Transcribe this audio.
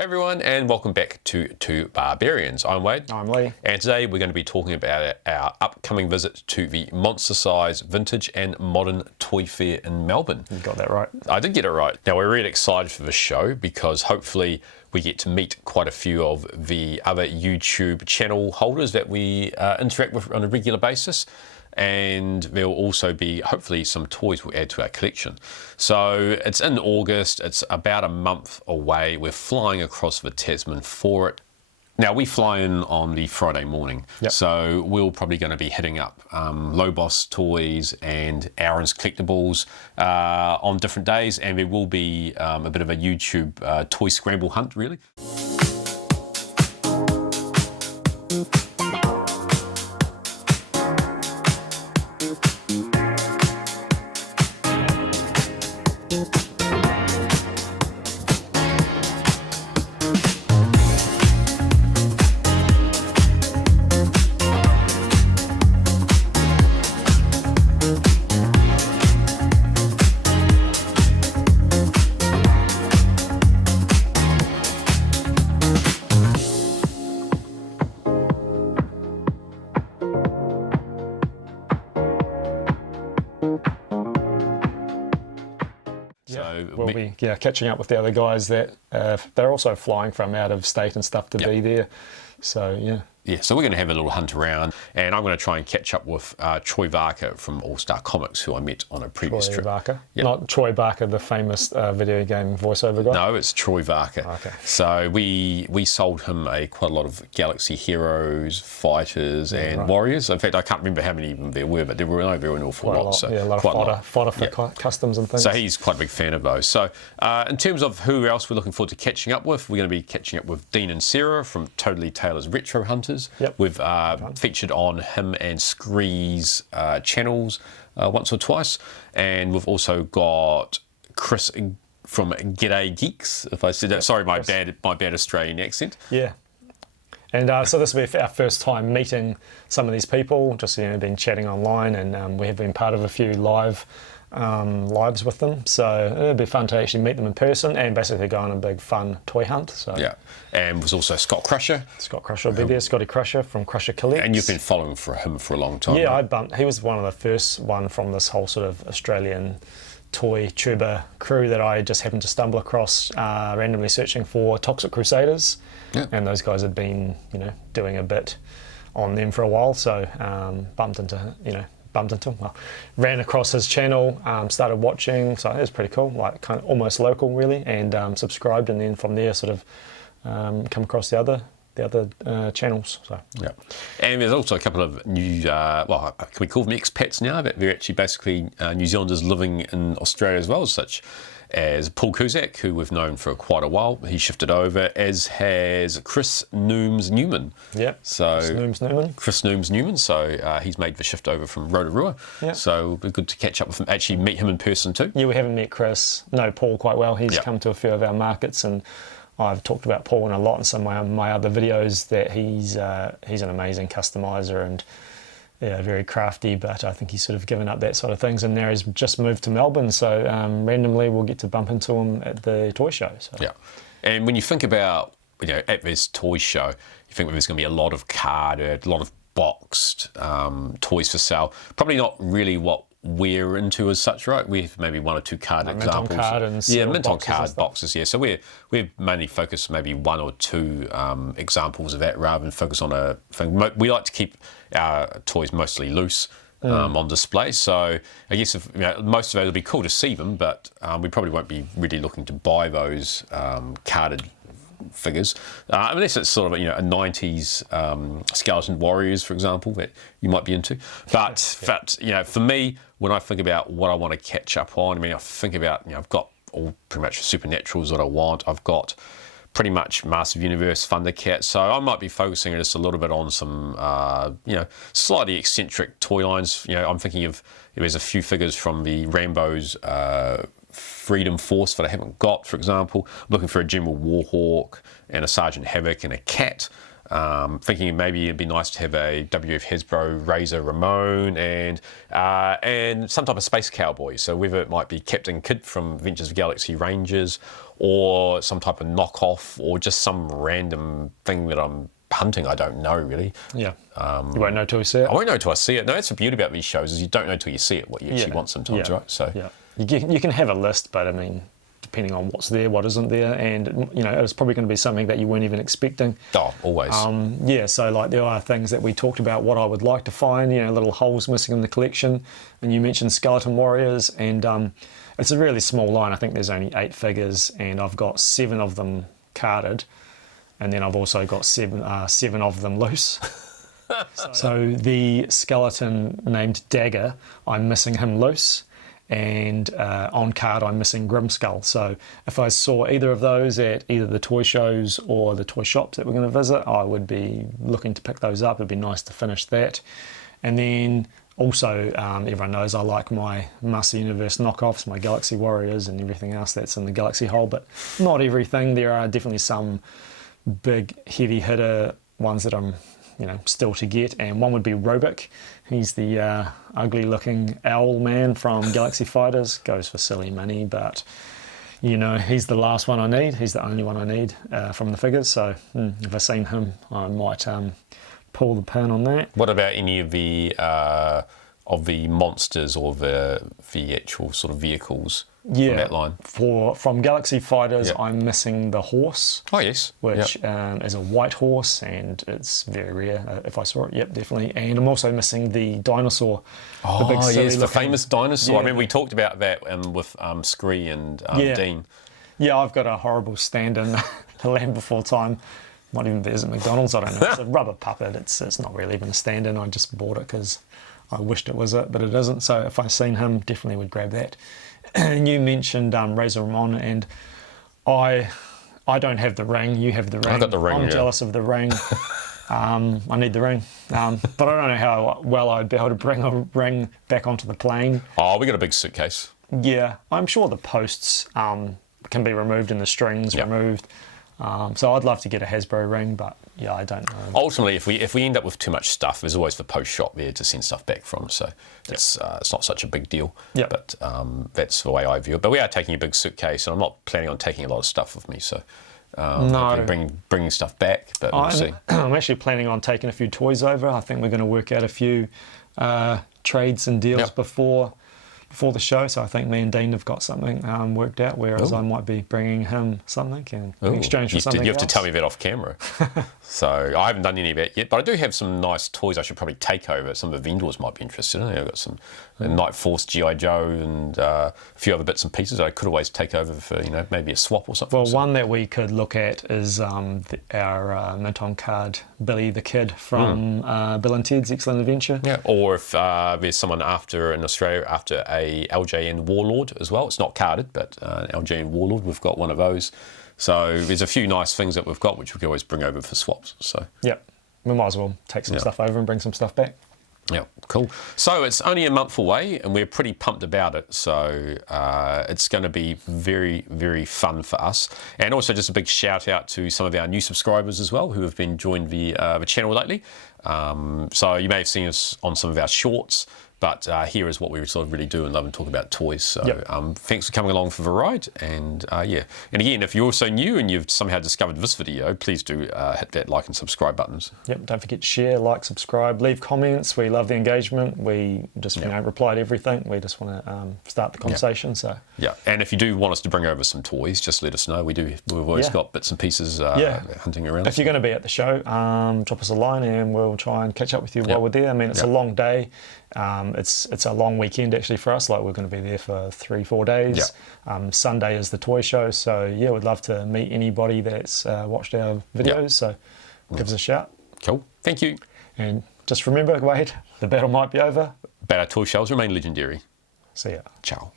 Hey everyone, and welcome back to Barbarians. I'm Wade. I'm Lee. And today we're going to be talking about our upcoming visit to the Monster Size Vintage and Modern Toy Fair in Melbourne. You got that right. I did get it right. Now we're really excited for this show because hopefully we get to meet quite a few of the other YouTube channel holders that we interact with on a regular basis. And there will also be hopefully some toys we'll add to our collection. So it's in August, it's about a month away. We're flying across the Tasman for it. Now we fly in on the Friday morning, so we're probably going to be hitting up Low Boss Toys and Aaron's Collectibles on different days, and there will be a bit of a YouTube toy scramble hunt really. We'll be catching up with the other guys that they're also flying from out of state and stuff to be there. So so we're going to have a little hunt around, and I'm going to try and catch up with Troy Barker from All Star Comics, who I met on a previous trip. Barker, not Troy Barker, the famous video game voiceover guy. No, it's Troy Barker. Okay. So we sold him quite a lot of Galaxy Heroes, Fighters, and Warriors. In fact, I can't remember how many of them there were, but there were an awful lot. So a lot of fodder for customs and things. So he's quite a big fan of those. So in terms of who else we're looking forward to catching up with, we're going to be catching up with Dean and Sarah from Totally Taylor's Retro Hunters. We've featured on him and Scree's channels once or twice, and we've also got Chris from G'day Geeks, if I said that. Sorry, my bad Australian accent. Yeah. And so this will be our first time meeting some of these people, just been chatting online, and we have been part of a few lives with them, so it'll be fun to actually meet them in person and basically go on a big fun toy hunt. So and was also Scott Crusher will be there. Scotty Crusher from Crusher Collects. And you've been following him for a long time. Yeah, right? He was one of the first from this whole sort of Australian toy tuber crew that I just happened to stumble across randomly searching for Toxic Crusaders, and those guys had been doing a bit on them for a while, so ran across his channel, started watching, so it was pretty cool, like kind of almost local really, and subscribed, and then from there sort of come across the other channels. So and there's also a couple of new can we call them expats now, but they're actually basically New Zealanders living in Australia as well, such as Paul Cusack, who we've known for quite a while. He shifted over, as has Chris Nooms Newman. Chris Nooms Newman. So he's made the shift over from Rotorua. So it'll be good to catch up with him, actually meet him in person too. Yeah, we haven't met Paul quite well. He's come to a few of our markets, and I've talked about Paul in a lot in some of my other videos, that he's an amazing customizer and very crafty, but I think he's sort of given up that sort of things, and now he's just moved to Melbourne, so randomly we'll get to bump into him at the toy show. So. Yeah, and when you think about at this toy show, you think there's going to be a lot of carded, a lot of boxed toys for sale. Probably not really what we're into as such, right? We have maybe one or two card examples. Mint on card boxes. So we're mainly focused maybe one or two examples of that rather than focus on a thing. We like to keep our toys mostly loose on display. So I guess most of those will be cool to see them, but we probably won't be really looking to buy those carded figures, unless it's sort of a 90s Skeleton Warriors, for example, that you might be into. But for me, when I think about what I want to catch up on, I think about I've got all pretty much Supernaturals that I want. I've got pretty much Master of Universe, Thundercat, so I might be focusing just a little bit on some slightly eccentric toy lines. I'm thinking of there's a few figures from the Rambo's Freedom Force that I haven't got, for example. I'm looking for a General Warhawk and a Sergeant Havoc and a Cat. Thinking maybe it'd be nice to have a WF Hasbro Razor Ramon and some type of space cowboy. So whether it might be Captain Kidd from Adventures of Galaxy Rangers, or some type of knockoff, or just some random thing that I'm hunting. I don't know really. Yeah. You won't know till you see it. I won't know till I see it. No, that's the beauty about these shows, is you don't know till you see it what you actually want sometimes, right? So yeah, you can have a list, but I mean, depending on what's there, what isn't there, and it's probably going to be something that you weren't even expecting. Oh, always. Yeah, so like there are things that we talked about, what I would like to find, little holes missing in the collection, and you mentioned Skeleton Warriors, and it's a really small line. I think there's only 8 figures, and I've got 7 of them carded, and then I've also got 7 of them loose. So the skeleton named Dagger, I'm missing him loose, and on card I'm missing Grimskull. So if I saw either of those at either the toy shows or the toy shops that we're going to visit, I would be looking to pick those up. It'd be nice to finish that. And then also, everyone knows I like my Master Universe knockoffs, my Galaxy Warriors and everything else that's in the Galaxy hole, but not everything. There are definitely some big heavy hitter ones that I'm still to get, and one would be Robic. He's the ugly looking owl man from Galaxy Fighters. Goes for silly money, but he's the last one I need. He's the only one I need from the figures, so if I've seen him I might pull the pin on that. What about any of the monsters or the actual sort of vehicles from that line? From Galaxy Fighters, Yep. I'm missing the horse. Oh, yes. Which Yep. is a white horse, and it's very rare if I saw it. Yep, definitely. And I'm also missing the dinosaur. Oh, the big yes, the famous dinosaur. Yeah. I remember we talked about that with Scree and Dean. Yeah, I've got a horrible stand-in, The Land Before Time. Might even be at McDonald's, I don't know. It's a rubber puppet. It's not really even a stand-in. I just bought it because I wished it was it, but it isn't. So if I seen him, definitely would grab that. And you mentioned Razor Ramon, and I don't have the ring. You have the ring. I got the ring. I'm jealous of the ring. I need the ring, but I don't know how well I'd be able to bring a ring back onto the plane. Oh, we got a big suitcase. Yeah, I'm sure the posts can be removed and the strings Yep. removed. So I'd love to get a Hasbro ring, but yeah, I don't know. Ultimately, if we end up with too much stuff, there's always the post shop there to send stuff back from. So it's not such a big deal. Yep. But that's the way I view it. But we are taking a big suitcase, and I'm not planning on taking a lot of stuff with me. So No. bringing stuff back, but we'll see. I'm actually planning on taking a few toys over. I think we're going to work out a few trades and deals Yep. before the show. So I think me and Dean have got something worked out, whereas I might be bringing him something in exchange for something You have to else. tell me that off camera. So I haven't done any of that yet, but I do have some nice toys I should probably take over. Some of the vendors might be interested in. I've got some Night Force G.I. Joe and a few other bits and pieces I could always take over for maybe a swap or something. Well, one that we could look at is our mint on card Billy the Kid from Bill and Ted's Excellent Adventure. Yeah, or if there's someone in Australia after a LJN Warlord as well. It's not carded, but an LJN Warlord, we've got one of those. So there's a few nice things that we've got which we can always bring over for swaps. So Yep, we might as well take some stuff over and bring some stuff back. yeah, cool. So it's only a month away, and we're pretty pumped about it. So it's going to be very, very fun for us. And also just a big shout out to some of our new subscribers as well who have been joined the channel lately. So you may have seen us on some of our shorts, but here is what we sort of really do and love and talk about toys. So thanks for coming along for the ride. And and again, if you're also new and you've somehow discovered this video, please do hit that like and subscribe buttons. Yep, don't forget to share, like, subscribe, leave comments. We love the engagement. We just reply to everything. We just want to start the conversation. So yeah, and if you do want us to bring over some toys, just let us know. We've always got bits and pieces hunting around. If you're going to be at the show, drop us a line and we'll try and catch up with you while we're there. I mean, it's a long day. It's a long weekend actually for us. Like, we're going to be there for 3-4 days. Sunday is the toy show, so yeah, we'd love to meet anybody that's watched our videos. So give us a shout. Cool. Thank you. And just remember, Wade, the battle might be over, But our toy shells remain legendary. see ya. Ciao.